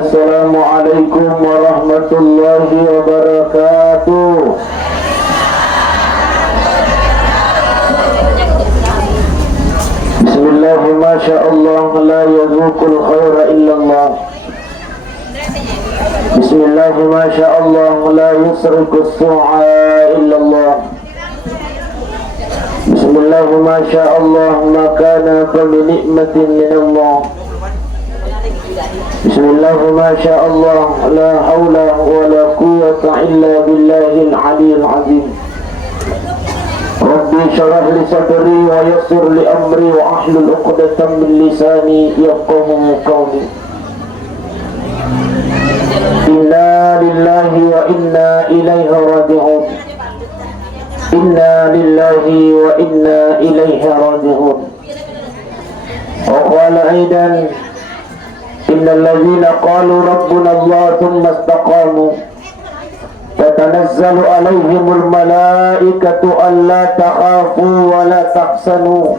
Assalamualaikum warahmatullahi wabarakatuh. Bismillah, masyaallah, la yazukul khaira illallah. Bismillah, masyaallah, la yusrikus su'a illallah. Bismillah, masyaallah, ma kana fa bi ni'matin minallah. Bismillah, masyaallah, la haula wa la quwwata illa billahil aliyyil azim. Rabbi syrah li sadri wa yassir li amri wa ahlul 'uqdatam min lisani yafqahu qawli. Inna lillahi wa inna ilaihi raji'un. Inna lillahi wa inna ilaihi raji'un. Wa qala aidan innal ladzina qalu rabbuna Allah thumma istaqamu tatanazzalu alaihimul malaikatu alla takhafu wa la tahzanu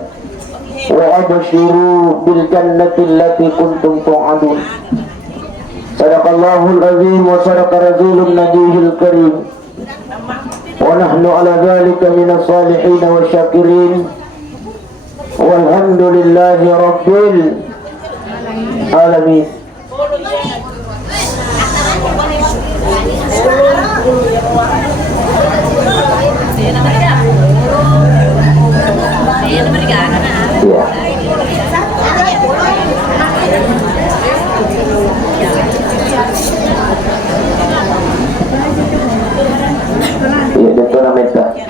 wa abshiru bil jannati allati kuntum tu'adun. Sadaqallahul azim wa sadaqa rasulun nabiyil karim wa nahnu ala dhalika minas salihin wa syakirin walhamdulillahi rabbil alamin.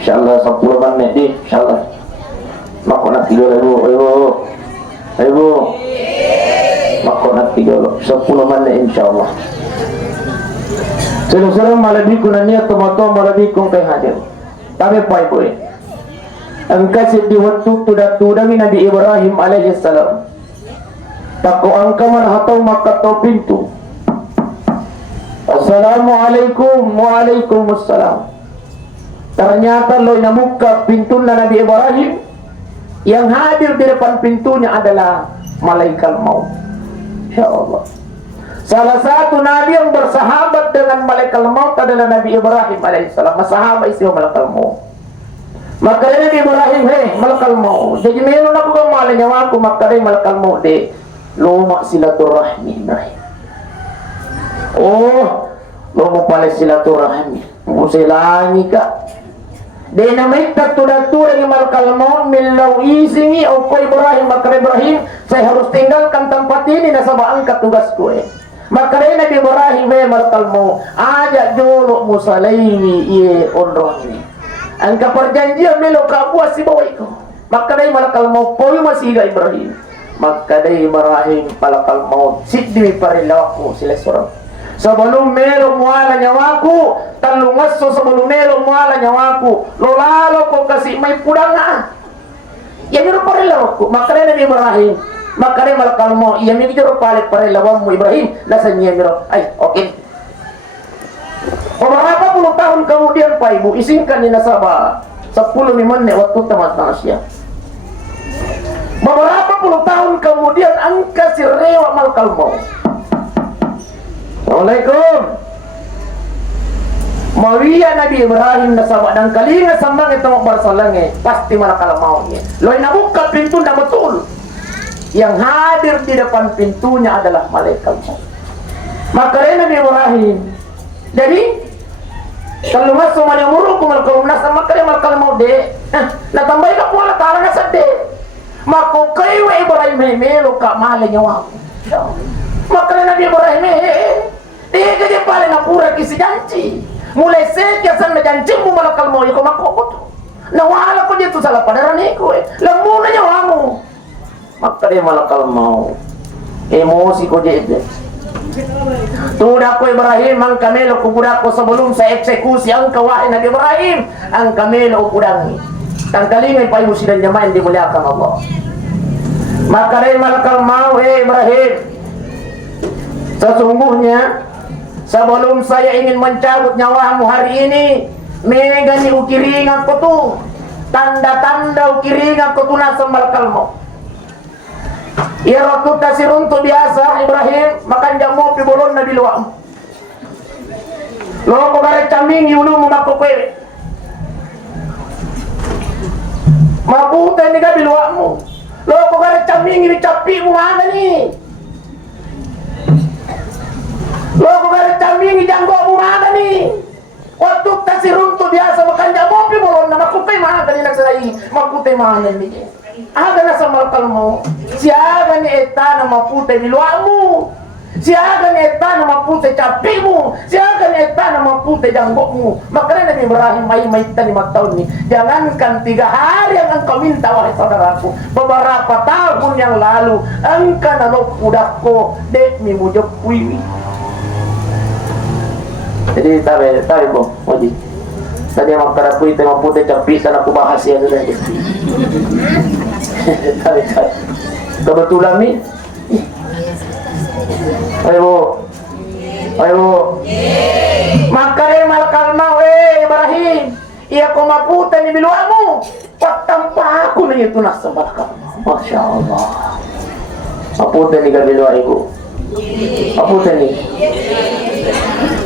Insyaallah 10 menit di insyaallah. Mako nak tidur ayo. Mako nak tidur 10 menit insyaallah. Saudara malabiku nanya tomato malabiku kay hadir. Tapi pai boy. Angka di waktu tuda Nabi Ibrahim alaihi salam. Tako angka marhatau makato pintu. Assalamualaikum waalaikumsalam. Ternyata loy namuka pintu Nabi Ibrahim. Yang hadir di depan pintunya adalah malaikat maut. Ya Allah. Salah satu nabi yang bersahabat dengan malaikat maut adalah Nabi Ibrahim alaihissalam. Sahabat istiwa malaikat maut. Maka Nabi Ibrahim, malaikat maut. Jadi meron ako kang malay nyawa ko, maka malaikat maut de luma silaturahmi Ibrahim. Oh, luma pala silaturahmi. Musilangi ka. De namay tatudatura yung malaikat maut milaw isimi o ko Ibrahim, maka Ibrahim, saya harus tinggalkan tempat ini na sabaan katugas ko Maka Nabi Ibrahim malaikat maut ajak dulu musalaimi iye onrohni. Ang kaperjanjian melo kabuas si bawai ko. Maka malaikat maut poy masiga Ibrahim. Maka Ibrahim malaikat maut sidmi parilaku sila surang. Sebelum melo muala nyawaku, talungas so sebelum melo muala nyawaku, lo lalo ko kasih may pudang na. Ya miro parilaku. Maka Nabi Ibrahim maka malaikat maut iya mi jero palit parilawan mo Ibrahim lasanya miro. Ay, okay. Beberapa puluh tahun kemudian Pak Ibu isingkan di nasabah 10 menit waktu tamat Asia. Beberapa puluh tahun kemudian angka si rewa malaikat maut. Assalamualaikum. Mawiya Nabi Ibrahim nasabah dan kalinga sambang itu bersalange pasti malaikat maut. Loy nabuka pintu na betul. Yang hadir di depan pintunya adalah malaikat maut. Maka Nabi Ibrahim. Jadi kalau masuk mana muruk kalau nasa maka malaikat maut de. Na tambay ka pula tara na sa de. Mako kayo Ibrahim melo ka male nyawa. Maka Nabi Ibrahim dia jadi paling apura kisi janji. Mulai sekian sampai janji mu malaikat maut ko makokot. Na wala ko dito sa lapadaran ko Lamu na nyawamu. Maka dia malaikat maut emosi ko dito. Tuda ko Ibrahim ang kamelo kukuda ko sebelum saya eksekusi ang kawain Nabi Ibrahim ang kamelo kudangi. Tangkalingay pa yung silang jamain dimuliakan Allah. Maka dia malaikat maut Ibrahim, sesungguhnya sebelum saya ingin mencabut nyawamu hari ini, megani ukiringan ko tu, tanda-tanda ukiringan ko tu nasa malaikat maut. Ia waktu tasirun tu biasa Ibrahim makan jamu pibolon nabi luam. Lo ko gare caming yulu makope. Mabuta ni gabi luamu. Lo ko gare caming ni capi mu mana ni? Lo ko gare caming ni janggo mu mana ni? Waktu tasirun tu biasa makan jamu pibolon makope mana tadi nak selai makope mana ni? Aga na sa malkal mo. Siaga ni eta na mapute biluamu. Siaga ni eta na mapute capi mo. Siaga ni eta na mapute janggo mo. Makanya Nabi Ibrahim may tani matahun ni. Jangankan 3 hari yang engkau minta wahai saudaraku. Beberapa tahun yang lalu engkau nalok udakko dek mi mujok kuiwi. Jadi tahu bo, Oji. Tadi makara kuwi tema putih capi sana aku bahas ya sudah. Kebetulan nih. Ayo. Makare malkal mau Ibrahim. Iya ko maputa ni biluamu. Patampa ako na ito nasa malkal. Masya Allah. Maputa ni gabilua iku. Maputa ni.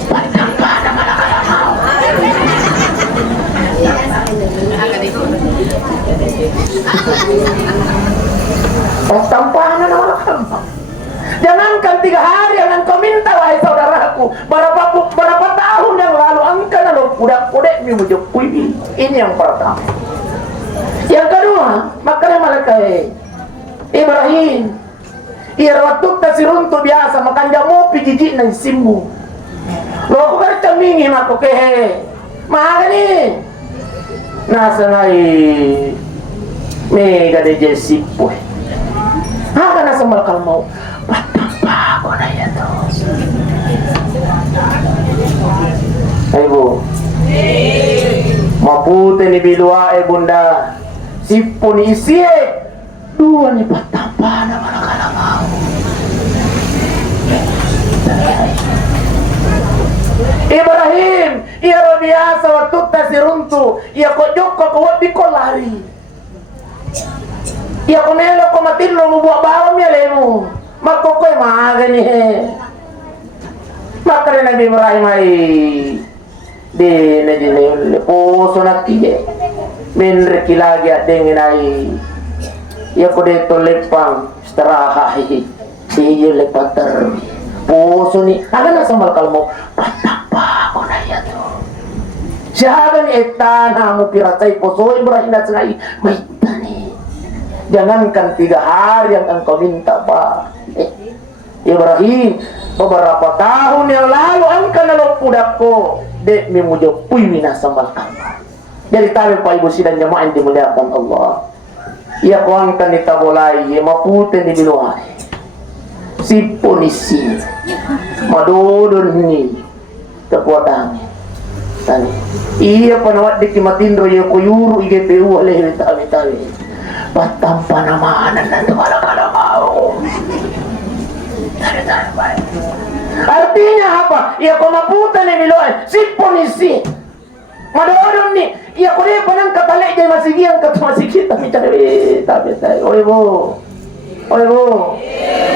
Patampa na malkal mau. Tampanan na malakal. Jangankan 3 hari yang engkau minta wahai saudaraku. Berapa tahun yang lalu engkau nalok kuda-kuda mi mujok kuibi. Ini yang pertama. Yang kedua, makanya malaikat Ibrahim. Ia waktu tasirun tu biasa makan jamu pijiji na simbu. Lo ko ka camingi mako kehe. Maaga ni. Nasa ngai mega de jesipo. Haka nasa malakal mau. Patapa ko na yan to. Ibu. Maputi ni bilua bunda. Sipo ni isiye. 2 ni patapa na malakal mau. Ibrahim, ia biasa waktu tasiruntu, ia kojok ko di kolari. Ia konelo ko matillo mo buat bawa mi lemu. Makokoy magani he. Makare Nabi Ibrahim ai de poso nakiye. Men rekilagi adeng ai. Ia ko de to lepang istirahat hi lepater. Poso ni ada na samal kalmo patapa ko na yan to. Siyagan eta na mo piratay poso Ibrahim na sanay may tani. Jangankan 3 hari yang engkau minta pa. Ibrahim beberapa tahun yang lalu engkau nalok pudakko dek mimujo puimi na samal kalmo. Jadi tahu pa ibu sidang jamaah yang dimuliakan Allah. Ia kuangkan itabolai maputin di biluhai. Si polisi madodon ni kekuatan tani iya panawat di kimatindro ya kuyuru IGPU oleh tawi batam panamanan nanti kala mau artinya apa iya komaputan ni miloy si polisi madodon ni iya kore panang katalik jay masigiang katmasigit tapi Oibu,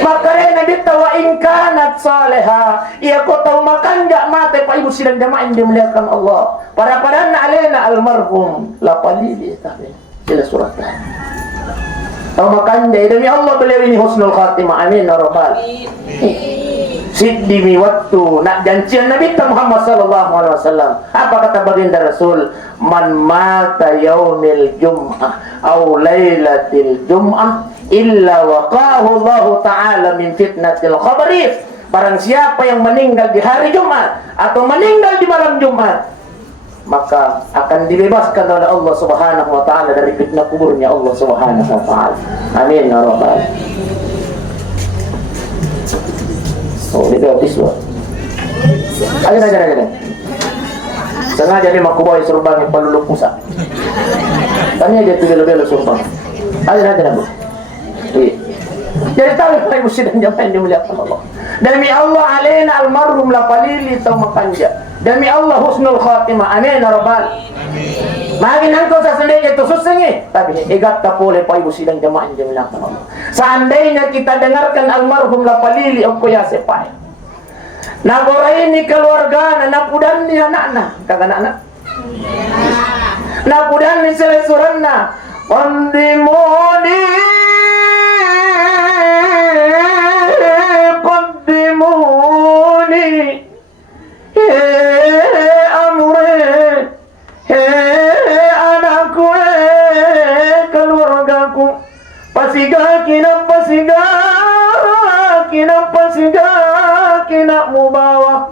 makanya Nabi tawa inkanat saleha. Ia kau tahu makan jak mate pak ibu sidang jamaah yang dimuliakan Allah. Pada alena almarhum lapalili tapi sila suratan. Tahu makan dia demi Allah beliau ini husnul khatimah. Amin ya rabbal. Siddi mi waktu nak janjian Nabi Muhammad sallallahu alaihi wasallam. Apa kata baginda Rasul? Man mata yaumil jum'ah au lailatil jum'ah illa waqahu Allah Ta'ala min fitnatil khabari. Barang siapa yang meninggal di hari Jumat atau meninggal di malam Jumat, maka akan dibebaskan oleh Allah Subhanahu wa Ta'ala dari fitnah kuburnya Allah Subhanahu wa Ta'ala. Amin ya rabbal. Oh, ini gratis loh. Ayo. Sengaja nih makubawi suruh bang peluluk pusat. Tanya aja tuh belo sumpah. Ayo. Jadi tahu apa yang mesti dan jangan dimuliakan Allah. Demi Allah alaina almarhum la qalili tau makanja. Demi Allah husnul khatimah. Amin ya rabbal. Makin angkau sa sendiri itu susahnya, tapi igat tak boleh pa ibu sidang jamaah yang dimuliakan Allah. Seandainya kita dengarkan almarhum Lapalili o Kuya Sepay, nagoray ni keluarga na napudan ni anak-anak, kagana-anak. Napudan ni selesuran na, Pandimoni, amure, anakku, keluargaku, pasiga, mu bawa.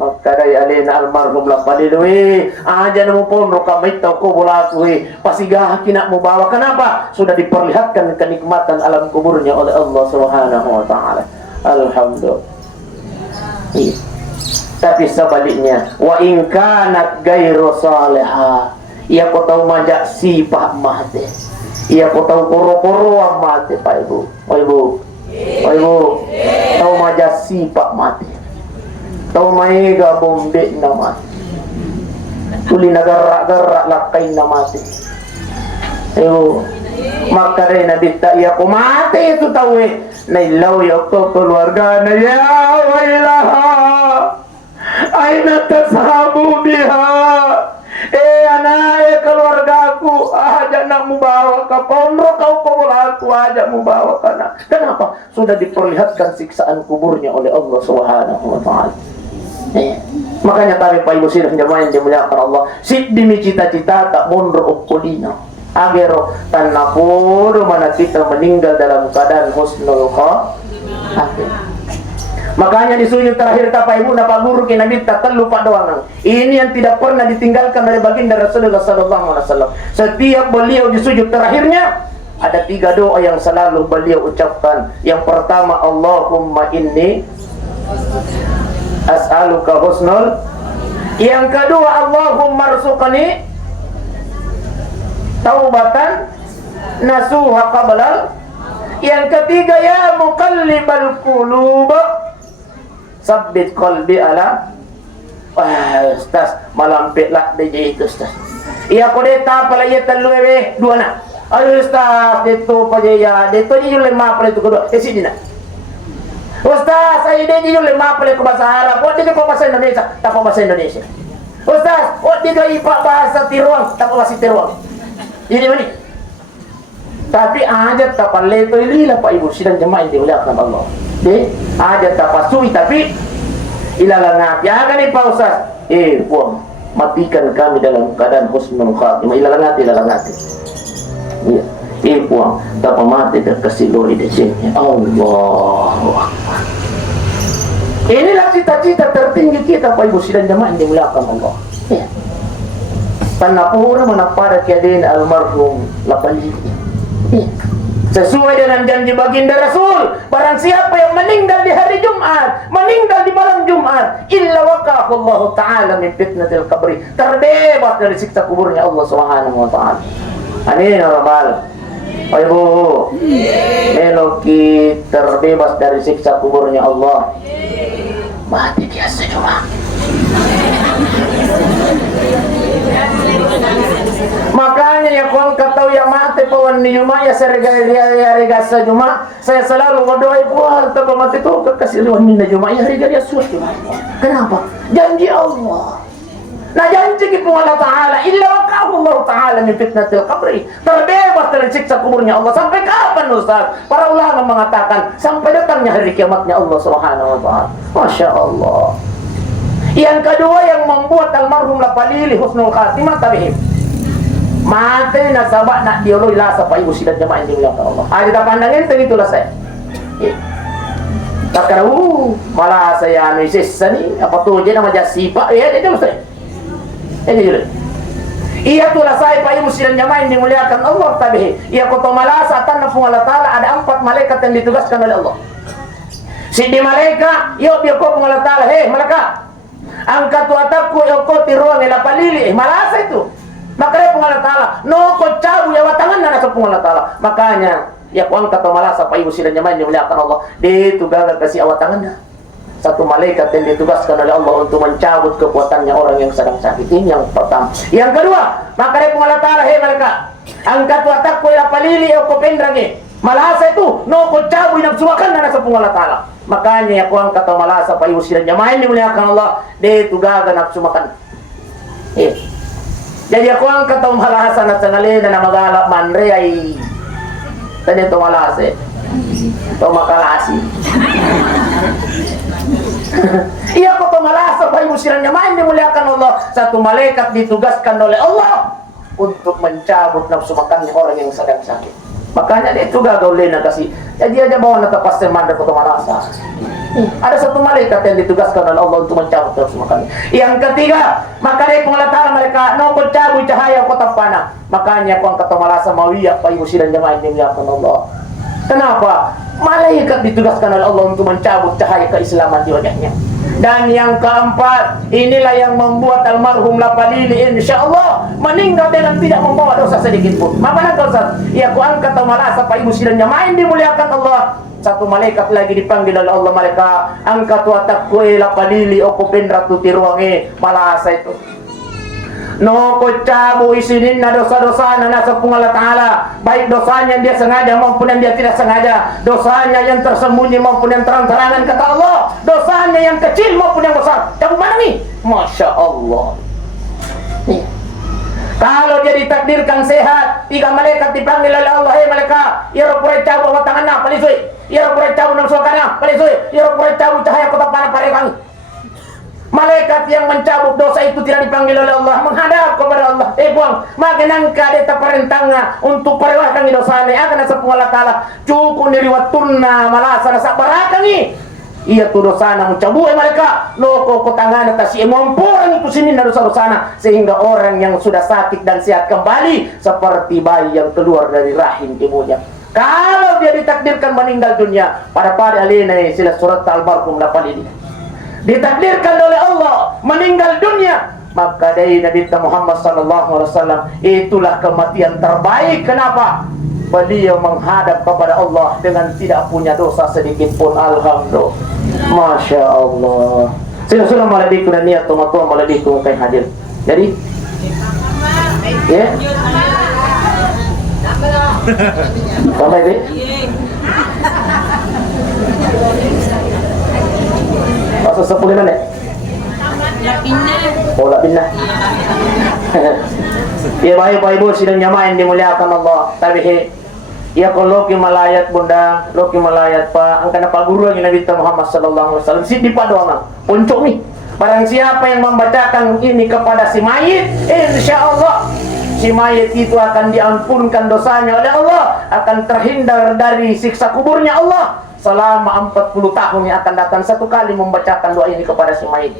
Maka dari alina almarhum Lapalili, aja nemu pun rokamit tau ko bulatui, pasiga kina mu bawa. Kenapa? Sudah diperlihatkan kenikmatan alam kuburnya oleh Allah Subhanahu wa taala. Alhamdulillah. Iya. Tapi sebaliknya, wa in kanat gairu salihah, ia ko tahu majak sifat mati. Ia ko tahu koro-koro mati, Pak Ibu. Oh Ibu. Oh Ibu. Tahu majak sifat mati. Tahu maiga bombe na mati. Tuli nagarak-garak lakay na mati. Ayo. Maka rin nabita iya ko mati itu tahu nailaw ya ko keluarga na ya wailaha. Aina tashabu biha, anak keluargaku, ajak nak membawa ke pondok kau aku ajak membawa kana. Kenapa? Sudah diperlihatkan siksaan kuburnya oleh Allah Subhanahu wa taala. Makanya kami Pak Ibu sidang jamaah yang dimuliakan Allah, demi cita-cita tak mundur ukulina. Agero tanapur mana kita meninggal dalam keadaan husnul khatimah. Makanya di sujud terakhir Pak Ibu Pak Guru kena minta lupa doang. Ini yang tidak pernah ditinggalkan dari baginda Rasulullah sallallahu alaihi wasallam. Setiap beliau di sujud terakhirnya ada 3 doa yang selalu beliau ucapkan. Yang pertama, Allahumma inni as'aluka husnul. Yang kedua, Allahumma rzuqni taubatan nasuha qablal. Yang ketiga, ya muqallibal qulub sabbit qalbi ala. Ustaz malampit lah DJ itu Ustaz. Iya ko deta pala iya taluwe dua na. Ayo Ustaz dito pa ya dito di yung lima pala itu kedua. Sini na. Ustaz ayo di yung lima pala ko bahasa Arab. What dito ko bahasa Indonesia? Tako bahasa Indonesia. Ustaz, what dito ipa bahasa Tiruang? Tako bahasa Tiruang. Ini mana? Tapi ajat tapal leto ilila Pak Ibu sidang jemaah yang dimuliakan Allah. Ajat tapasui tapi ilalangat. Ya kan Pak Ustaz? Puang matikan kami dalam keadaan husnul khatimah. Ilalangat. Iya. Puang dapat mati terkasih lori di sini. Allahu Akbar. Inilah cita-cita tertinggi kita Pak Ibu sidang jemaah yang dimuliakan Allah. Ya. Panapura manapara kiadin almarhum Lapalili. Sesuai dengan janji baginda Rasul, barang siapa yang meninggal di hari Jumat, meninggal di malam Jumat, illa waqahu Allah Ta'ala min fitnatil qabri, terbebas dari siksa kuburnya Allah Subhanahu wa taala. Amin ya rabbal. Ibu, meloki terbebas dari siksa kuburnya Allah. Mati biasa cuma. Makanya ya kau kata yang mati pawan ni cuma ya serga sa cuma saya selalu berdoa buat tapi mati tu kasih luan ni cuma ya serga dia suat cuma. Kenapa? Janji Allah. Nah janji kita Allah Taala illa waqahu Allah Taala min fitnatil qabri, terbebas dari siksa kuburnya Allah. Sampai kapan Ustaz? Para ulama mengatakan sampai datangnya hari kiamatnya Allah Subhanahu wa taala. Masya Allah. Yang kedua yang membuat almarhum Lapalili husnul khatimah tabi'in. Mati nasabak nak dioloi lasa Pak Ibu sidang jemaah yang dimuliakan Allah. Kita pandangin begitulah saya. Tak kira malah saya nulis sani apa tu je nama jasi Pak ya dia mesti. Ini iya tulah saya Pak Ibu sidang jemaah yang dimuliakan Allah tabi'in. Ia kota malasa tanah Allah Taala ada 4 malaikat yang ditugaskan oleh Allah. Si di malaikat, yo biar kau Allah Taala, malaikat. Angkat tuataku yoko tiruang Lapalili malasa itu. Makanya Allah Ta'ala no ko cabu ya watangan na sa Allah Ta'ala. Makanya ya ko angkat malasa Pak Ibu sidang jemaah yang dimuliakan Allah. Dito gagal kasi awatangan na. satu malaikat yang ditugaskan oleh Allah untuk mencabut kekuatannya orang yang sedang sakit. Ini yang pertama. Yang kedua, maka dari Allah Ta'ala, hei mereka, angkat watak ko ila palili o kopendrangi. Malasa itu, no ko cabu inap sumakan na nasa Allah Ta'ala. Makanya aku angkat o malasa pa iusiran niya. Main dimuliakan Allah, de tugaga nap sumakan. Jadi aku angkat o malasa na sangalina na magalak manre ay tadi to malasa to makalasi. Iya ko tumalasa pa iusiran niya. Main dimuliakan Allah, satu malaikat ditugaskan oleh Allah untuk mencabut nafsu makannya orang yang sedang sakit. Makanya dia itu gagawin na kasi. Jadi aja bawa natapas termanda ko tumalasa. Ada satu malaikat yang ditugaskan oleh Allah untuk mencabut nafsu makannya. Yang ketiga, maka dia pengalatara mereka no ko cabut cahaya ko tapana. Makanya ko ang katumalasa mawiyak pa iusiran niya. Main dimuliakan Allah. Kenapa? Malaikat ditugaskan oleh Allah untuk mencabut cahaya keislaman di wajahnya. Dan yang keempat, inilah yang membuat almarhum Lapalili insyaallah meninggal dengan tidak membawa dosa sedikit pun. Mana dosa? Ya ku angkat malasa pa ibu sidanya. Main dimuliakan Allah. Satu malaikat lagi dipanggil oleh Allah, mereka angkat watak kue Lapalili o kupendra tutiruange malasa itu. No ko cabu isinin na dosa-dosa na nasa Allah Ta'ala, baik dosanya yang dia sengaja maupun yang dia tidak sengaja, dosanya yang tersembunyi maupun yang terang-terangan kata Allah, dosanya yang kecil maupun yang besar. Cabu mana nih? Masya Allah. Nih. Kalau dia ditakdirkan sehat, 3 malaikat dipanggil oleh Allah, hei malaikat, ya ropurai cabu awak tangan na palisui, ya ropurai cabu nam suakana palisui, ya ropurai cabu cahaya kota panah parekangi. Malaikat yang mencabut dosa itu tidak dipanggil oleh Allah, menghadap kepada Allah. Buang, makin deta perintahnya untuk perwahkan dosa ini akan nasa Allah Ta'ala. Cukup niriwatunna malasa nasa barakangi. Iya tu dosana mencabut mereka. Loko kotangan atas mampuan itu sini na dosa-dosana sehingga orang yang sudah sakit dan sehat kembali seperti bayi yang keluar dari rahim ibunya. Kalau dia ditakdirkan meninggal dunia pada alina sila surat al-barkum Lapalili, ditakdirkan oleh Allah meninggal dunia, maka dari Nabi Muhammad SAW itulah kematian terbaik. Kenapa? Beliau menghadap kepada Allah dengan tidak punya dosa sedikit pun. Alhamdulillah, Masya Allah. Sila-sila maladiku dan niat tuan-tuan maladiku kayak hadir. Jadi ya sampai ini pasal 10 mana? Oh, lapinna. Ya baik-baik ibu sidang jamaah yang dimuliakan Allah. Tapi ya kalau ki malayat bunda, loki malayat pa ang kana paguru ng Nabi Muhammad sallallahu alaihi wasallam si di padoang puncuk nih. Barang siapa yang membacakan ini kepada si mayit, insyaallah si mayit itu akan diampunkan dosanya oleh Allah, akan terhindar dari siksa kuburnya Allah selama 40 tahun yang akan datang. Satu kali membacakan doa ini kepada si mayit.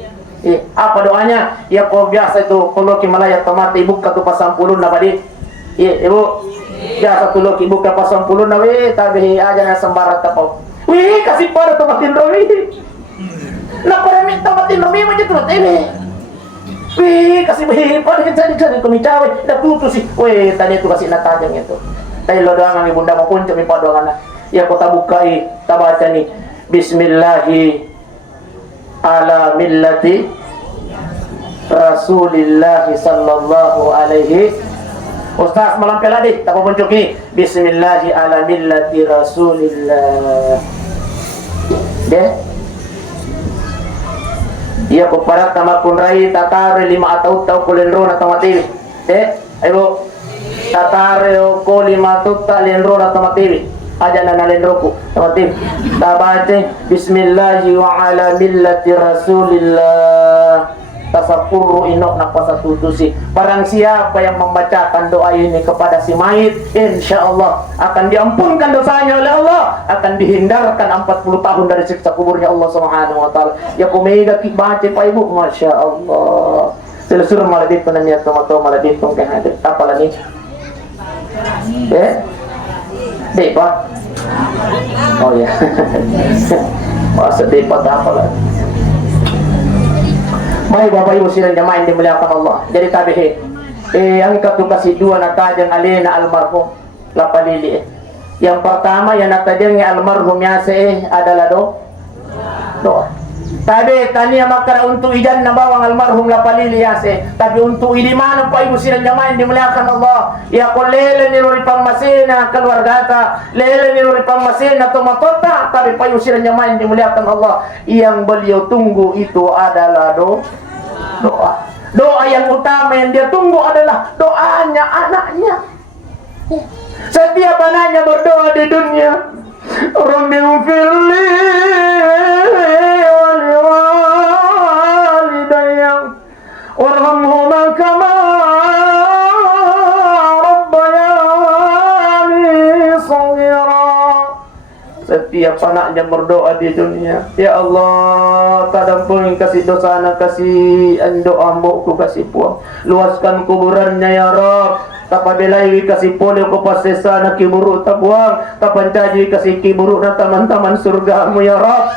Apa doanya? Ya kau biasa itu kalau kimalayat tomate ibu katu pasampulun na badi. Ibu biasa tu lo ibu ka pasampulun na we tabi aja na sembarat tapau. Wih kasih pada tomatin romi. Na para minta tomatin romi mo jatuh ini. Wih kasih pada jadi kumicawe dah tutu sih. Wih tadi itu kasih natajang itu. Tadi lo doang ang ibunda mo punca mi padoangan na. Ya kota bukai tabaca ni bismillahi ala millati Rasulillah sallallahu alaihi. Ustaz malam peladi tak muncul ni bismillahi ala millati Rasulillah. Deh ia ko para tamakun rai tatar 5 atau tau kulenro na tamatiwi. Ayo tatar ko 5 atau talenro na tamatiwi. Aja na nalenroku tamatim tabace bismillahi wa ala millati Rasulillah tasapuru inok na pasatutusi. Barang siapa yang membacakan doa ini kepada si mayit, insyaallah akan diampunkan dosanya oleh Allah, akan dihindarkan 40 tahun dari siksa kuburnya Allah Subhanahu wa taala. Ya kumega kibace pa ibu, Masya Allah. Selusur maladit na niya tomato maladit tong kahadit apa lani Dek Pak. Oh ya. Masa dek Pak apa lah. Baik Bapak Ibu sidang jamaah yang dimuliakan Allah. Jadi tabihi ang kasih 2 natajang alina almarhum Lapalili. Yang pertama yang natajang almarhum Yase adalah doa. Tabi tania makara untuk ijan na bawang almarhum la palili yase. Tapi untuk ini mana pa ibu sila nyamain dimuliakan Allah. Ya ko lele ni rori pangmasina keluarga ta, lele ni rori pangmasina tomatota. Tapi pa ibu sila nyamain dimuliakan Allah. Yang beliau tunggu itu adalah doa. Doa yang utama yang dia tunggu adalah doanya anaknya. Setiap anaknya berdoa di dunia, Rabbi ufirli warhamhuma kama rabbayani shaghira. Setiap anaknya berdoa di dunia, ya Allah, tadampun kasih dosa anak, kasih doa mbokku, kasih puang, luaskan kuburannya ya Rabb. Tapabelai kasih polio ko pasesa na kiburu tabuang, tapancaji kasih kiburu na taman-taman surgamu ya Rabb.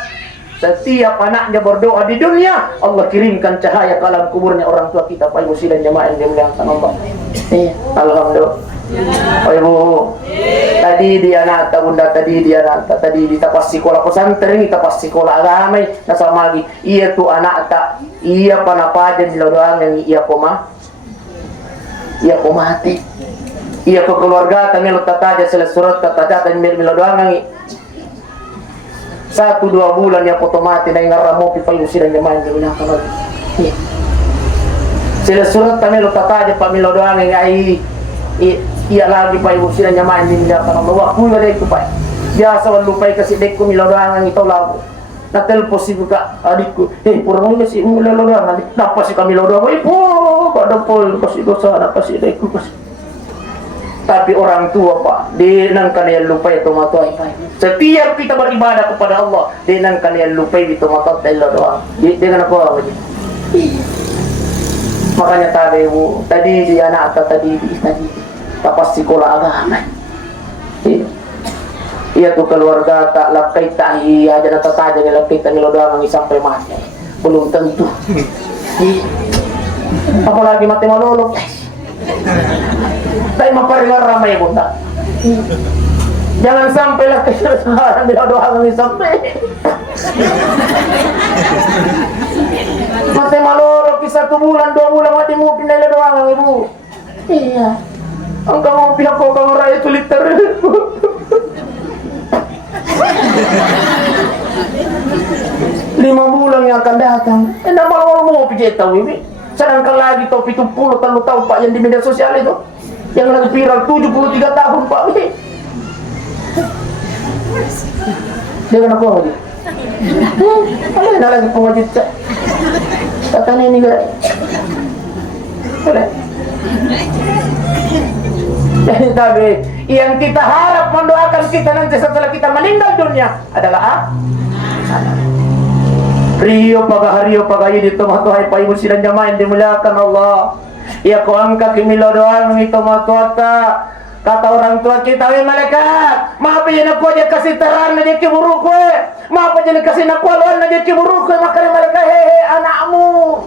Setiap anaknya berdoa di dunia, Allah kirimkan cahaya ke alam kuburnya orang tua kita. Pak Ibu sidang jamaah yang dimuliakan Allah. Alhamdulillah. Pak Ibu, tadi dia nata bunda, tadi dia nata, tadi kita pas sekolah pesantren, kita pas sekolah agama, na sama lagi. Iya tu anak tak, iya panapajan di doang yang iya koma, iya komati, iya ke keluarga kami lo tataja selesai surat tataja dan milo doang yang 1-2 bulan ya otomatis na ngaramo Pak Ibu sidang jamaah yang dimuliakan Allah. Sila surat kami lo tataja pamilo doang yang iya lagi Pak Ibu sidang jamaah yang dimuliakan Allah. Waktu ada itu Pak. Biasa wan lupai kasih dekku milo doang yang itaw lago. Na telepon si buka adikku. Purang mo si milo doang adik. Dapat si kami lo doang. Po, kada pol kasih dosa na kasih dekku kasih. Tapi orang tua Pak, dinang kalian lupa itu matuai Pak. Setiap kita beribadah kepada Allah, dinang kalian lupa itu matuai Allah doang. Dengan apa aja. Makanya tadi Bu, tadi di anak tadi tapas sekolah agama. Iya tuh keluarga tak lakai tahi aja nata saja ni lakai tahi lo doang sampai mati. Belum tentu. Apalagi mati malolo. Tapi maparilar ramai bunda. Jangan sampailah kesusahan bila doa ini sampai. Mati maloro kisah 1 bulan 2 bulan mati mau pindah doang ibu. Iya. Engkau mau pihak kau kamu raya Twitter. 5 bulan yang akan datang. Enggak mau pikir tahu ini. Sedangkan lagi top 70 tahun Pak yang di media sosial itu yang lagi viral 73 tahun Pak. Dia kenapa lagi? Ada lagi pengwajib cak. Katanya ini gak. Boleh. Jadi tapi yang kita harap mendoakan kita nanti setelah kita meninggal dunia adalah Rio pagahayo dito matuhay Pak Ibu sidang jamaah yang dimuliakan Allah. Ya ko angka kimilo doang ito matuata. Kata orang tua kita, malaikat, maaf aja aku aja kasih terang aja kiburu kue, maaf aja kasih nakwaluan aja kiburu kue, makanya malaikat anakmu.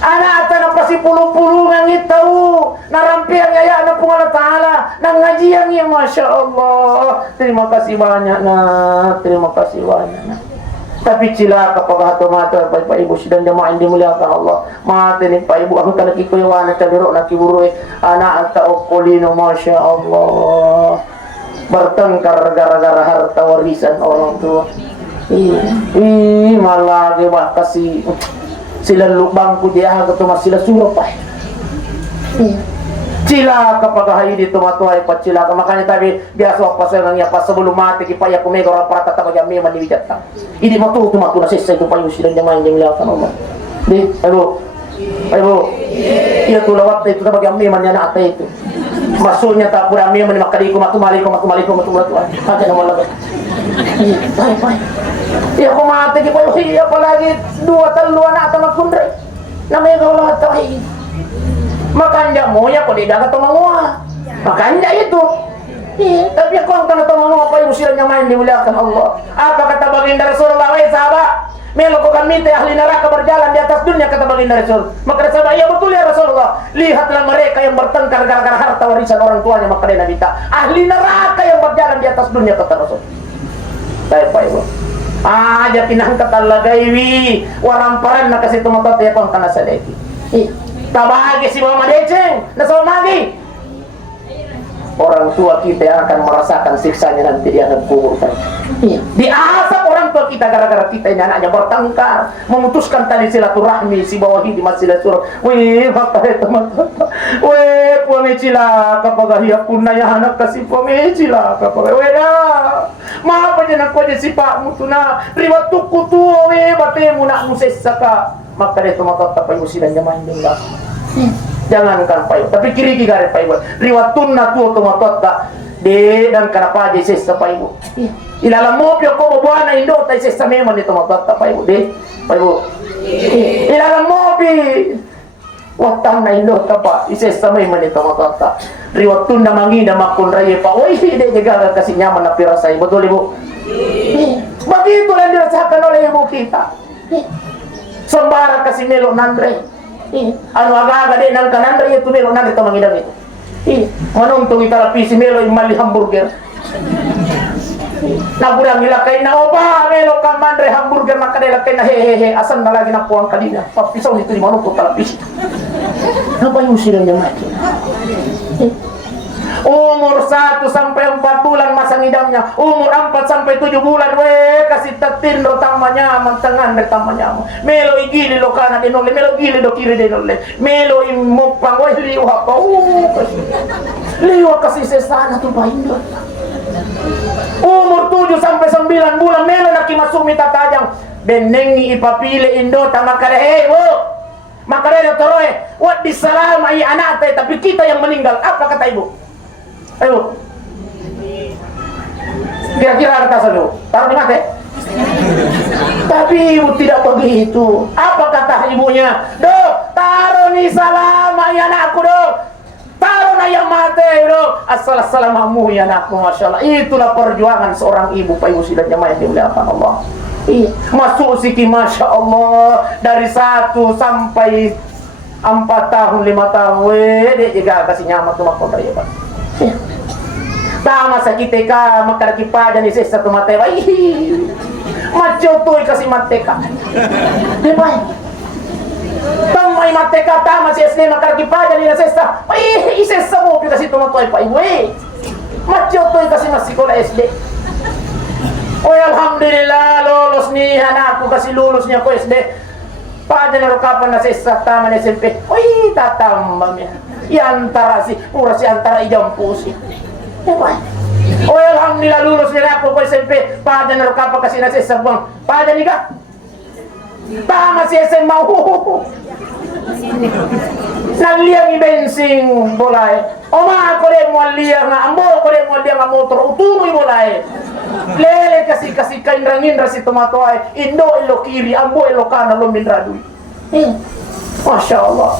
Anak tanah pasti puluh-puluh yang itu narampiang ya anak Allah Ta'ala nang ngajian ya Masya Allah. Terima kasih banyak nak, terima kasih banyak nak. Tapi cilaka paghato-mato Pak Ibu sidang jamaah yang dimuliakan Allah. Mati ni Pak Ibu aku kana kikuyawan kabiro na kiburu anak anta okolino Masya Allah. Bertengkar gara-gara harta warisan orang tua. Malah dia kasih sila lubangku dia agak tumas sila suruh Pak. Cilaka pagahayo dito matuhay pa cilaka. Makanya tadi biasa apa saya nangya pas sebelum mati kipaya kumega orang para tata kaya memang diwijat ta. Ini matu na sisa itu Pak Ibu sidang jamaah yang dimuliakan Allah. Di, Ibu. Iya tu lawat itu ta kaya memang yana ate itu. Maksudnya tak pura memang makaliku matu-maliko. Aja naman lang. Bye. Iya ko mati kipaya iya palagi 2 anak ta kundre. Na mega wala ta. Makanya mo ya ko di dagat tumanguha. Makanya itu. Tapi ako ang tanong Pak Ibu sidang jamaah yang dimuliakan Allah. Apa kata baginda Rasulullah wahai sahabat? Melo ko kami ahli neraka berjalan di atas dunia kata baginda Rasul. Maka sahabat iya betul ya Rasulullah. Lihatlah mereka yang bertengkar gara-gara harta warisan orang tuanya maka dia minta. Ahli neraka yang berjalan di atas dunia kata Rasul. Baik Pak Ibu. Aja pinangkat talaga iwi. Waramparan na kasi tumatay pang kanasaleki. Tabahagi si Mama Deceng. Nasa magi. Orang tua kita yang akan merasakan siksanya nanti dia akan kubur. Diasap orang tua kita gara-gara kita ini anaknya bertengkar, memutuskan tali silaturahmi si bawahi di masjid surah. Wih, makanya teman-teman. Wih, puami cilaka pagahia punanya anak kasih puami cilaka pagahia. Wih dah, maaf aja nak aja si pak mutuna. Riwat tuku tuh, wih, batemu nak musesaka. Maka dia teman-teman tapi musilan jamahin dengar. Jangankan payo, tapi kiri gare payo. Riwat tunna tuo tomatotta de dan kenapa aja sesa payo. Ilalam mo pio ko buana indo tay sesa memang di tomatotta payo de payo. Ilalam mo pi watang na indo tapa isesa memang di tomatotta. Riwat tunna mangida makun raye pa. Oi de jaga kasih nyaman na pirasay betul ibu. Begitu yang dirasakan oleh ibu kita. Sembara kasih melo nandre. Anu aga-aga din ng kanandra itu melo nandre ito mangidang ito. Manuntong italapi si melo yung mali hamburger. Nagurang ilakay na opa melo ka mandre hamburger makadilakay na hehehe asan na lagi na po ang kalina. Papisaw nito di manuntong talapis. Napayong sila niya mati. Umur 1 sampai 4 bulan masang idamnya. Umur 4 sampai 7 bulan we kasih tatin ro tamanya mantangan re tamanya. Melo igili lo kana dinole, melo igili do kiri dinole. Melo imupang we liwa pa. Liwa kasih sesana tu pahindo. Umur 7 sampai 9 bulan melo nakimasumi tatajang. Benengi ipapile indo tamakare hey wo. Makare toroe, wat disalam ay anak tay tapi kita yang meninggal. Apa kata ibu? Ayo, kira-kira ada kasar dulu, taruh di mati. Tapi ibu tidak begitu. Apa kata ibunya? Dok, taruh nih salam ya anakku dok. Taruh na yang mati dok. Assalamualaikum ya anakku, masya Allah. Itulah perjuangan seorang ibu. Pak ibu sudah jamaah yang dimuliakan Allah. Masuk siki masya Allah dari 1 sampai 4 tahun 5 tahun. Dia juga kasih nyaman tuh makon dari Pak. Tama sa kita ka makarakipa dan isa sa tumatay. Ay, macho to kasi mateka. Di ba? Tamay mateka tama si SD makarakipa dan isa sa. Ay, isa sa mo kasi tumatay pa iwe. Macho to kasi masikola SD. Oy, alhamdulillah lolos ni anak ko kasi lolos niya ko SD. Pada narukapan na sa tama na SMP. Oy, tatamba niya. Iantara si pura si antara ijam pusi. Oh alhamdulillah lulus nila ako ko SMP. Pada narukapan kasi na sa buang. Pada ni ka? Tama si SM mau. Nagliang ibensing bolay. Oma ko rin mo liang nga ambo ko rin mo liang nga motor utunoy bolay. Lele kasi kainrangin rasi tumatoy. Indo ilokiri ambo ilokana lumindradui. Masya Allah.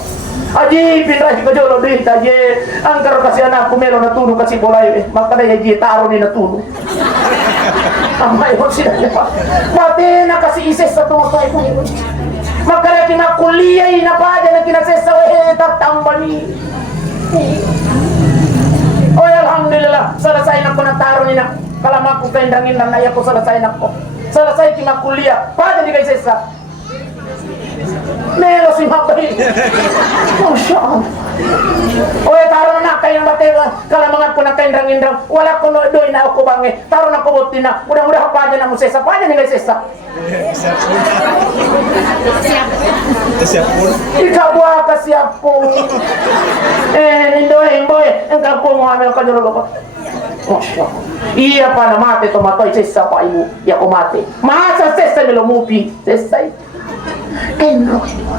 Aji pinrahi ko jolo deh aji angkar kasi anak ko melo natulog kasi bolay maka na aji taro ni natulog. Amay mo sila niya. Mati na kasi ises sa tumatoy ko. Maka na kinakuliyay na pa dyan na kinasesa tatambali. Oy alhamdulillah salasay na ko na taro ni na kalamak ko kaindangin na naya ko salasay na ko. Salasay kinakuliya pa dyan ni kay sesa. Meron si Mabay. Masya Allah. Oy, taro na kayo ng batera. Kalamangan ko na kayo indang-indang. Wala ko no doy na ako bangi. Taro na ko buti na. Mudah-mudah pa dyan na mo sesa. Pa dyan nila sesa. Siap pun. Ikaw buha ka siap po. Indoy, boy. Ang kapong mo amil ka dyan ko. Masya Allah. Iya pa na mati tomatoy sesa pa ibu. Iya ko mati. Masa sesa nila mupi. Sesa Enroy mo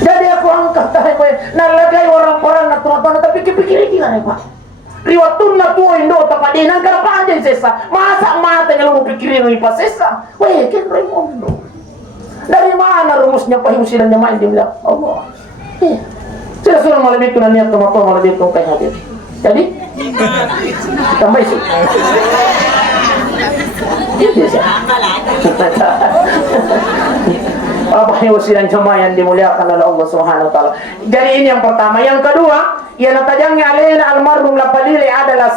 jadi aku angkat tayo ko nalagay orang-orang na tumatana tapi kipikiri ka na pa riwatun na tuwa indo tapadinan ka na pa dyan sesa masa mata nga mo pikirin ng ipasesa wey kenroy mo dari mana rumus niya pahimusilan niya main din lang Allah sila sulang malamit ko na niya tumatana malamit kong kay hadir jadi tambay siya Apa yang silang jemaah yang dimuliakan oleh Allah Subhanahu wa taala. Jadi ini yang pertama, yang kedua Ia natajangnya alena almarhum lapalili adalah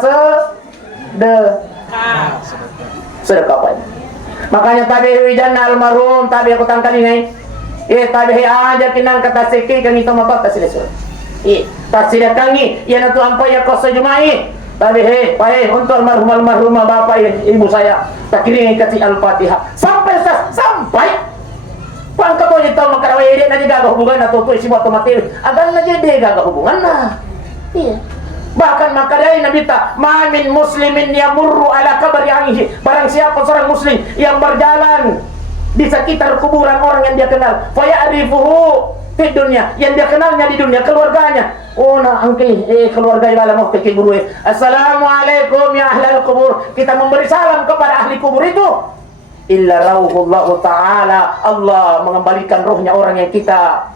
sedekah banyak. Makanya tadi wijana almarhum tadi aku tangkali ngai. Tadi aja kinang kata seki kang itu motor tasile. Tasidakangi ia natu ampai ya kosa jumai. Tadi untuk almarhumah bapak ibu saya tak kirim kasih al-fatihah sampai pangkat itu makarawai dia nanti gagah hubungan atau tu isi waktu mati agar nanti dia gagah hubungan nah iya bahkan makarai nabi tak mamin muslimin yamurru ala kabari anhi barang siapa seorang muslim yang berjalan di sekitar kuburan orang yang dia kenal fayarifuhu di dunia yang dia kenalnya di dunia keluarganya nah angki keluarga yang mau ke kubur assalamualaikum ya ahlal kubur kita memberi salam kepada ahli kubur itu illa rauhullahu ta'ala Allah mengembalikan rohnya orang yang kita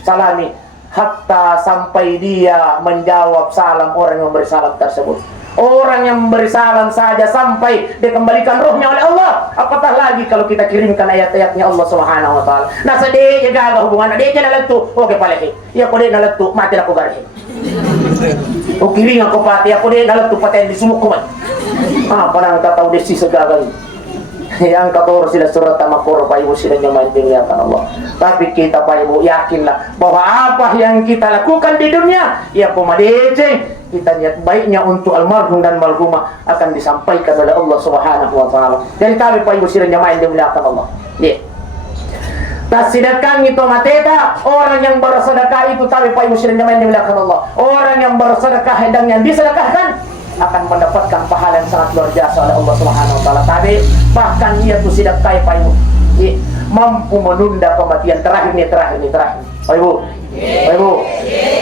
salami hatta sampai dia menjawab salam orang yang memberi salam tersebut. Orang yang memberi salam saja sampai dikembalikan rohnya oleh Allah, apatah lagi kalau kita kirimkan ayat-ayatnya Allah Subhanahu wa taala. Nah sedih ya gagal hubungan dia jalan tu oke palehi ya kode nalat tu mati aku garhi kiring aku pati aku dia nalat tu paten di sumuk kuman panang tahu desi segagal yang kator sila surat tamakor pa ibu sila nyaman diniatan Allah. Tapi kita pa ibu yakinlah bahwa apa yang kita lakukan di dunia ya pemadece kita niat baiknya untuk almarhum dan almarhumah akan disampaikan oleh Allah Subhanahu wa taala. Jadi kami pa ibu sila nyaman diniatan Allah. Ya. Sedekah itu mateta orang yang bersedekah itu tapi pa ibu sila nyaman diniatan Allah. Orang yang bersedekah dan yang disedekahkan akan mendapatkan pahala yang sangat luar biasa oleh Allah Subhanahu wa taala. Tadi bahkan ia tuh sedekah Pak Ibu mampu menunda kematian terakhir. Pak Ibu.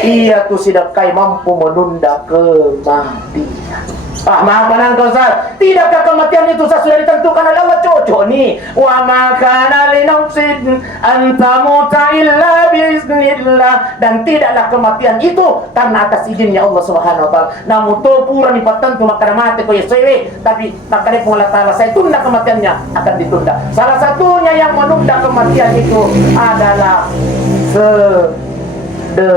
Ia tuh sedekah mampu menunda kematian. Maafkan engkau Ustaz. Tidakkah kematian itu sudah ditentukan oleh Allah? Cocok nih. Wa ma kana li nafsin an tamuta illa biiznillah. Dan tidaklah kematian itu karena atas izinnya Allah Subhanahu wa taala. Namun to pura ni patentu maka mati ko yesewe, tapi maka dia Allah taala saya tunda kematiannya akan ditunda. Salah satunya yang menunda kematian itu adalah sedekah.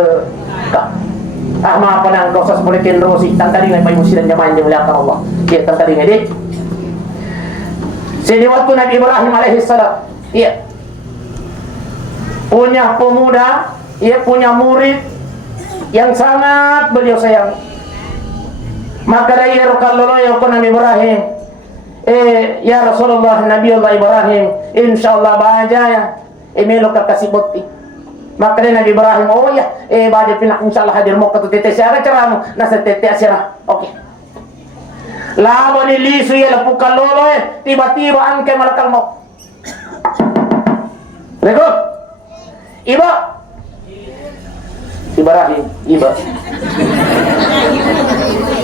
Maaf pada engkau sas politin rosi tangkali ngai pai musilan jamaah yang dimuliakan Allah. Iya tangkali ngai dik. Sedi waktu Nabi Ibrahim alaihi salam, iya. Punya pemuda, ia punya murid yang sangat beliau sayang. Maka dari rokalolo ya Nabi Ibrahim. Ya Rasulullah Nabi Allah Ibrahim, insyaallah baja ya. Emelo ka kasih boti. Maka Nabi Ibrahim baca pinak insyaallah hadir mau ke tete siara ceramu nasa tete asira oke labo ni lisu ya lapukan lolo tiba-tiba angke malakal mau Lego iba Ibrahim iba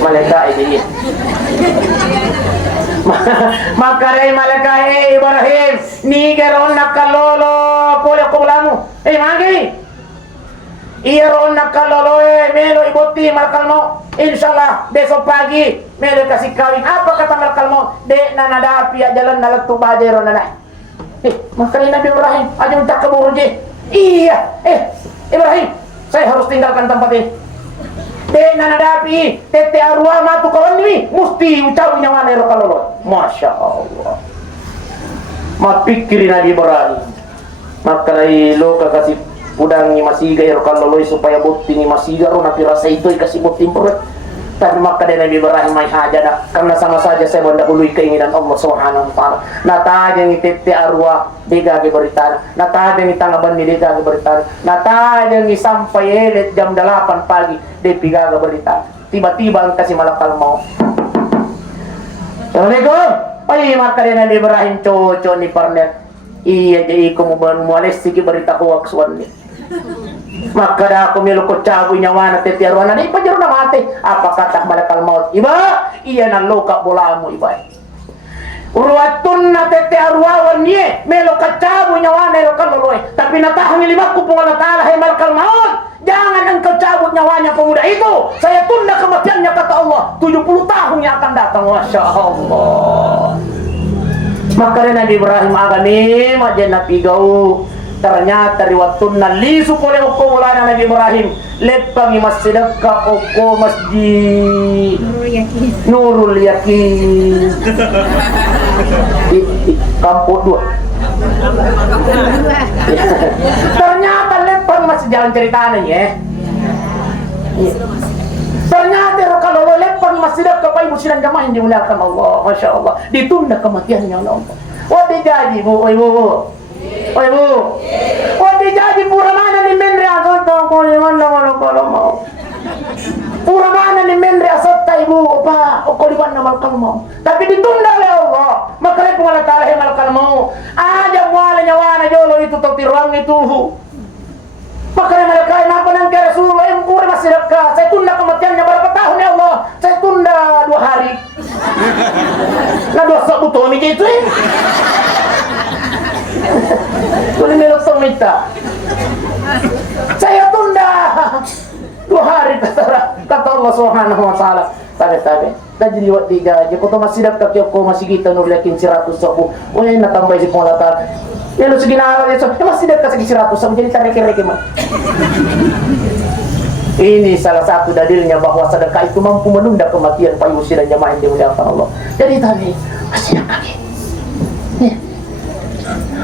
malaikat ini maka dari malaikat Ibrahim ni geron nakalolo pole ko bulamu magi iya ron nakalolo melo iboti malakal mo insyaallah besok pagi melo kasih kawin apa kata malakal mo de nanadapi jalan nalatu baje ron nana maka Nabi Ibrahim aja minta keburu je iya Ibrahim saya harus tinggalkan tempat ini de nanadapi tete arwah matu kawan ini mesti ucawi nyawa nero kalolo masya Allah mapikiri Nabi Ibrahim maka dari lo kasih udang ni masiga ya kalolo supaya bukti ni masiga ro napi rasa itu kasih bukti perut tapi maka dari Nabi Ibrahim mai aja dah karena sama saja saya mendahului keinginan Allah Subhanahu wa taala nata aja ni tete arwah dega ge berita nata aja ni tangaban ni dega ge berita nata aja ni sampai elet jam 8 pagi de piga ge berita tiba-tiba kasih malakal mau Assalamualaikum pai maka dari Nabi Ibrahim cocok ni partner iya jadi kamu muales sigi berita hoax wani maka dah aku melu ko cabu nyawa na tete arwana ni pajero na mate apa kata malakal maut iba iya na loka bolamu iba urwatun na tete arwawan ye melu ka cabu nyawa na lokal loloy tapi natahang limaku pung Allah taala hai malakal maut jangan engkau cabut nyawanya pemuda itu saya tunda kematiannya kata Allah 70 tahun yang akan datang masya Allah. Maka Nabi Ibrahim agami majen nabi gau ternyata riwatun lisu kole oko mulana Nabi Ibrahim lepang masjid ka oko masjid Nurul Yakin di kampung 2. Ternyata lepang masih jalan ceritanya ya. Ternyata kalau lepang masih dekat Bapak Ibu sidang jamaah yang dimuliakan Allah, Masya Allah, ditunda kematiannya oleh Allah. Wah dijaji bu, ibu, ibu, wah dijaji pura mana nih menri asal tahu kalau mau. Pura mana nih menri asal tahu ibu, apa, di mana kalau mau. Tapi ditunda oleh Allah. Maka lepas Allah Taala hemal kalau mau. Aja muala nyawana jolo itu topi ruang itu. Maka mereka apa nang kira Rasulullah yang pura masih dekat. Saya tunda kematiannya berapa tahun ya Allah? Saya tunda 2 hari. Nah dosa butuh ini gitu ya. Boleh melok somita. Saya tunda 2 hari kata Allah Subhanahu wa taala. Tabe. Jadi liwat tiga. Jika masih dekat ko masih kita nur yakin 100 sabu. Oh ya natambah si pengalaman. Ya lu segini awal itu, masih dekat segi 100 sama jadi tarik-tarik mah. Ini salah satu dalilnya bahwa sedekah itu mampu menunda kematian Pak Ibu dan jamaah yang dimuliakan Allah. Jadi tadi masih lagi.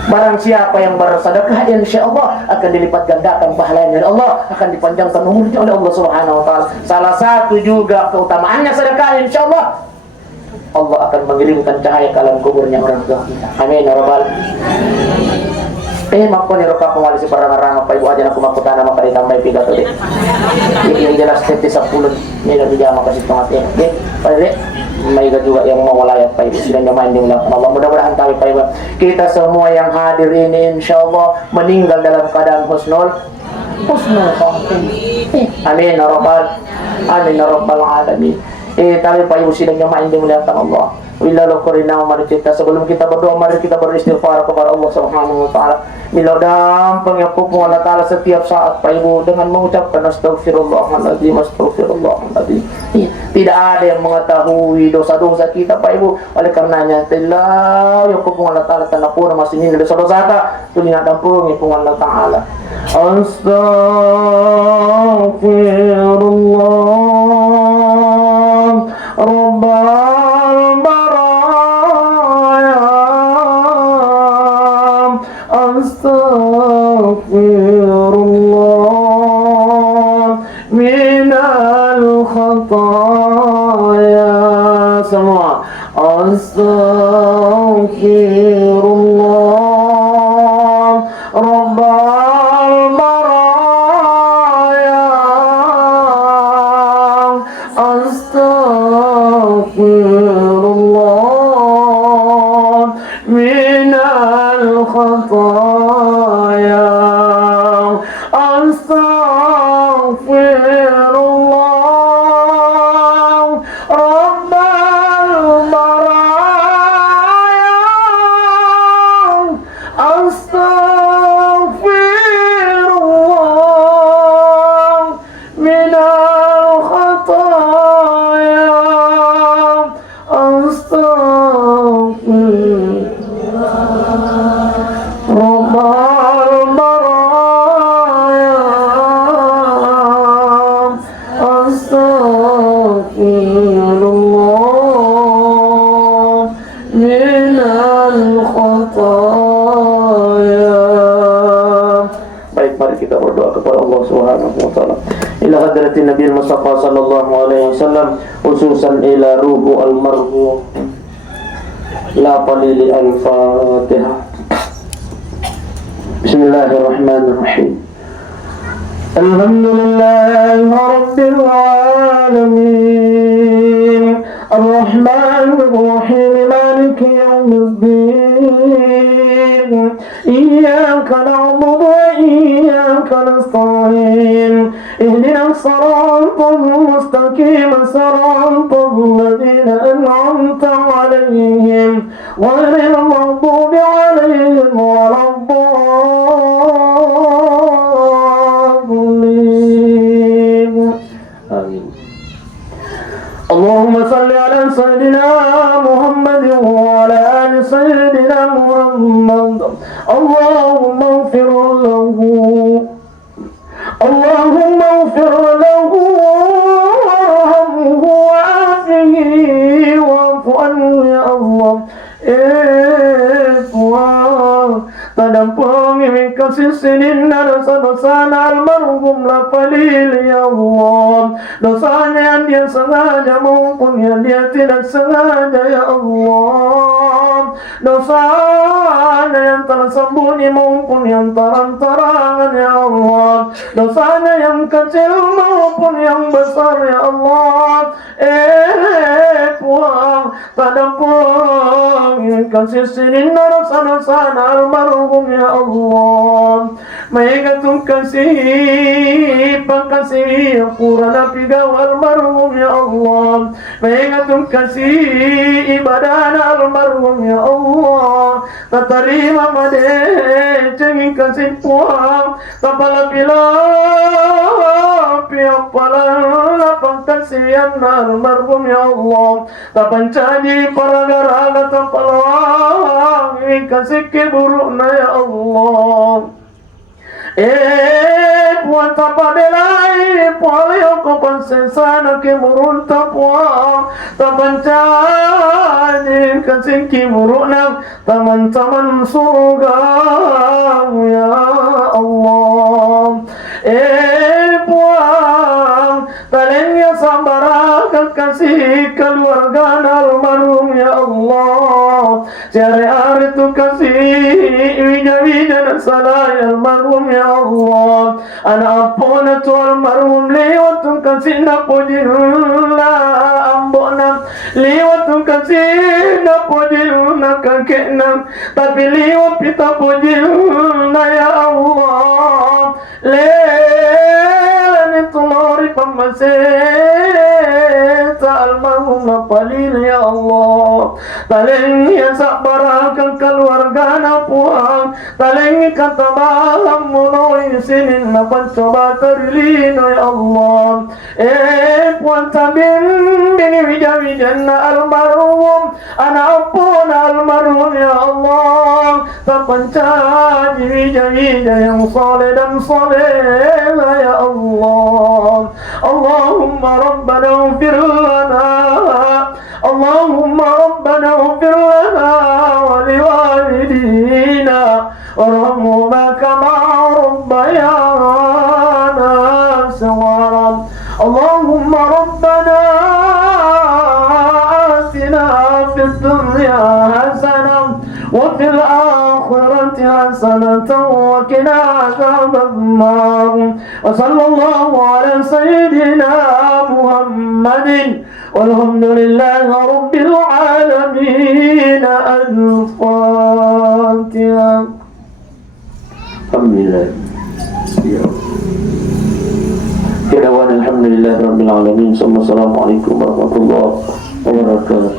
Barang siapa yang bersedekah, insya Allah akan dilipat gandakan pahalanya oleh Allah, akan dipanjangkan umurnya oleh Allah Subhanahu Wa Taala. Salah satu juga keutamaannya sedekah, insya Allah Allah akan mengirimkan cahaya ke alam kuburnya orang tua kita. Amin ya rabbal. Makanya roka pengali si parang-arang apa ibu aja aku makutan nama kali tambah pidato deh. Yang jelas setiap 10 miliar dijama kasih pengertian. Oke, balik. Mereka juga yang mau layak Pak Ibu sidang jamaah yang dimuliakan Allah. Mudah-mudahan kami Pak Ibu kita semua yang hadir ini insyaallah meninggal dalam keadaan husnul khatimah. Amin ya rabbal. Amin ya rabbal alamin. Tapi Pak Ibu sidang jamaah yang dimuliakan Allah. Wabillahi korina, mari kita sebelum kita berdoa mari kita beristighfar kepada Allah Subhanahu wa taala. Bila dampang ya Allah taala setiap saat Pak Ibu dengan mengucapkan astagfirullahaladzim. Tidak ada yang mengetahui dosa-dosa kita Pak Ibu. Oleh karenanya telah ya Allah taala tanah pura masih ini dosa-dosa kita tulinak dampungi Allah taala. Astaghfirullah Rabbal baraya Astaghfirullah minal khataya. Semua Astaghfirullah Rabbal baraya Astaghfirullah minal khataya Astaghfirullah Rabbal baraya Astaghfirullah minal khataya Astaghfirullah minal khataya. Baik, mari kita berdoa kepada Allah Subhanahu wa taala. Ila hadratin Nabi Mustafa sallallahu alaihi wasallam, khususan ila ruhu al-marhum la qalili al-Fatihah. Bismillahirrahmanirrahim. Alhamdulillahi rabbil alamin Ar-Rahmanir Rahim Maliki yawmiddin Iyyaka na'budu wa iyyaka nasta'in Ihdinas siratal mustaqim siratal ladzina an'amta 'alaihim ghairil maghdubi 'alaihim waladdallin. Amin. Allahumma salli ala sayyidina Muhammadin wa وعلى آل سيدنا محمد. اللهم اغفر له، اللهم اغفر له وارحمه وعافه واعف عنه يا الله. Tadampungi kasih sininna dosa-dosa almarhum Lafalil ya Allah. Dosanya yang dia sengaja maupun yang dia tidak sengaja ya Allah. Dosanya yang tersembunyi maupun yang terang-terangan ya Allah. Dosanya yang kecil maupun yang besar ya Allah. Puang tadampungi kasih sininna dosa-dosa almarhum ya Allah. Mengatung kasih pangkasih purana piga almarhum ya Allah. Mengatung kasih ibadah almarhum ya Allah. Tatarima made cengin kasih puang tapala pila piang pala pangkasihan almarhum ya Allah. Tapancaji paragaraga tapala kasih keburukna ya Allah. Puan tapadelai pualio kopan sensana kemurunta puang tapancani kasih keburukna taman-taman surga ya Allah. Puang talengnya sambarakan kasih keluarga almarhum ya Allah. Cari tu kasih wija-wija dan salah almarhum ya Allah. Anak apona tu almarhum lewat tu kasih nak pojillah ambona. Lewat tu kasih nak pojillah kakekna. Tapi lewat pita pojillah ya Allah. Lelani tulori pamaseta almarhum Lafalil ya Allah. Taleng ya sabarakan keluarga na puang. Taleng kata baham munoi sinin na pancoba terilino ya Allah. Puan tabim bini wija-wijan na almarhum. Anak pun almarhum ya Allah. Tapancaji wija-wija yang soleh dan soleh ya Allah. Allahumma rabbana ufir lana. Allahumma rabbana ufir lana wa liwalidina warhamhuma kama rabbayana saghara. Allahumma rabbana atina fid dunya hasanah wa fil akhirati hasanatan wa qina adhaban. Wa sallallahu ala sayyidina Muhammadin walhamdulillahi rabbil alamin. Al-Fatiha. Alhamdulillah. Alhamdulillah rabbil alamin. Assalamualaikum warahmatullahi wabarakatuh.